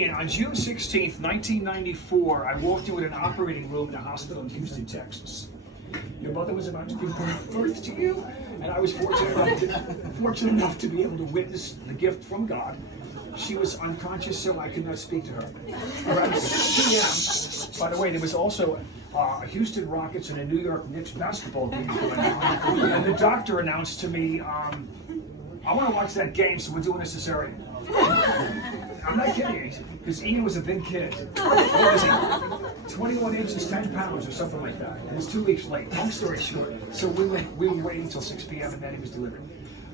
Ian, on June 16th, 1994, I walked into an operating room in a hospital in Houston, Texas. Your mother was about to give birth to you, and I was fortunate enough to be able to witness the gift from God. She was unconscious, so I could not speak to her. Around 6 p.m., by the way, there was also a Houston Rockets and a New York Knicks basketball game going on, and the doctor announced to me, I want to watch that game, so we're doing a cesarean. I'm not kidding, because Ian was a big kid. What was he? 21 inches, 10 pounds, or something like that. And it was 2 weeks late. Long story short. So we were waiting until 6 p.m. and then he was delivered.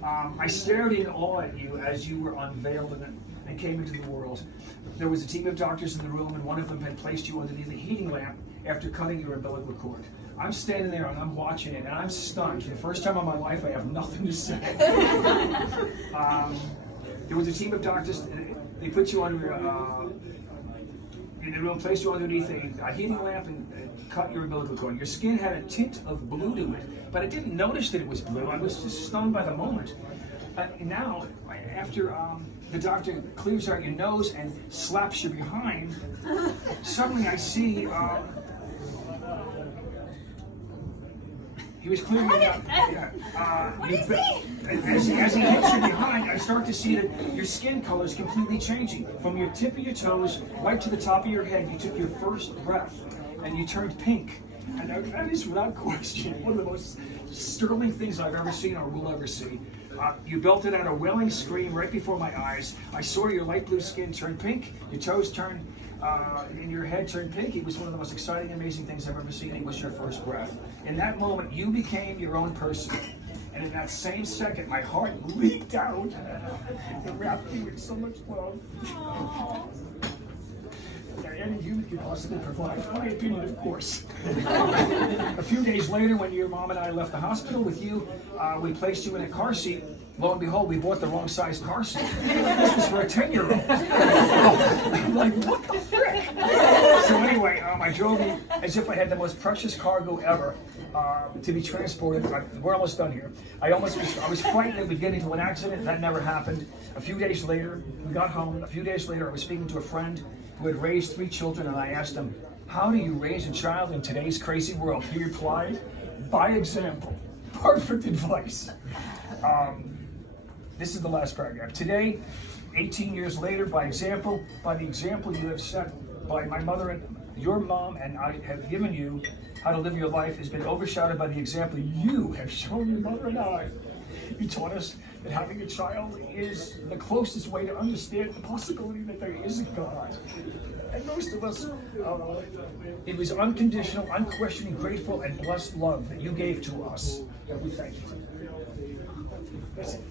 I stared in awe at you as you were unveiled and came into the world. There was a team of doctors in the room, and one of them had placed you underneath a heating lamp after cutting your umbilical cord. I'm standing there and I'm watching it, and I'm stunned. For the first time in my life, I have nothing to say. There was a team of doctors. They put you under in the room, placed you underneath a heating lamp, and cut your umbilical cord. Your skin had a tint of blue to it, but I didn't notice that it was blue. I was just stunned by the moment. Now, after the doctor clears out your nose and slaps you behind, suddenly I see he was clearing it out. What do you see? As he hits you behind, I start to see that your skin color is completely changing. From your tip of your toes right to the top of your head, you took your first breath and you turned pink. And that is, without question, one of the most sterling things I've ever seen or will ever see. You belted out a wailing scream right before my eyes. I saw your light blue skin turn pink, your toes turned, and your head turned pink. It was one of the most exciting, amazing things I've ever seen. It was your first breath. In that moment, you became your own person. And in that same second, my heart leaked out and wrapped you in so much love. Any human could possibly provide. My opinion, of course. A few days later, when your mom and I left the hospital with you, we placed you in a car seat. Lo and behold, we bought the wrong size car seat. This was for a 10-year-old. I'm like, what the frick? So anyway, I drove you as if I had the most precious cargo ever to be transported. We're almost done here. I was frightened that we'd get into an accident. That never happened. A few days later, we got home. A few days later, I was speaking to a friend who had raised 3 children, and I asked him, how do you raise a child in today's crazy world? He replied, by example. Perfect advice. This is the last paragraph. Today, 18 years later, by the example you have set by my mother and your mom and I have given you how to live your life has been overshadowed by the example you have shown your mother and I. You taught us that having a child is the closest way to understand the possibility that there is a God. And most of us, it was unconditional, unquestioning, grateful, and blessed love that you gave to us. And we thank you. That's it.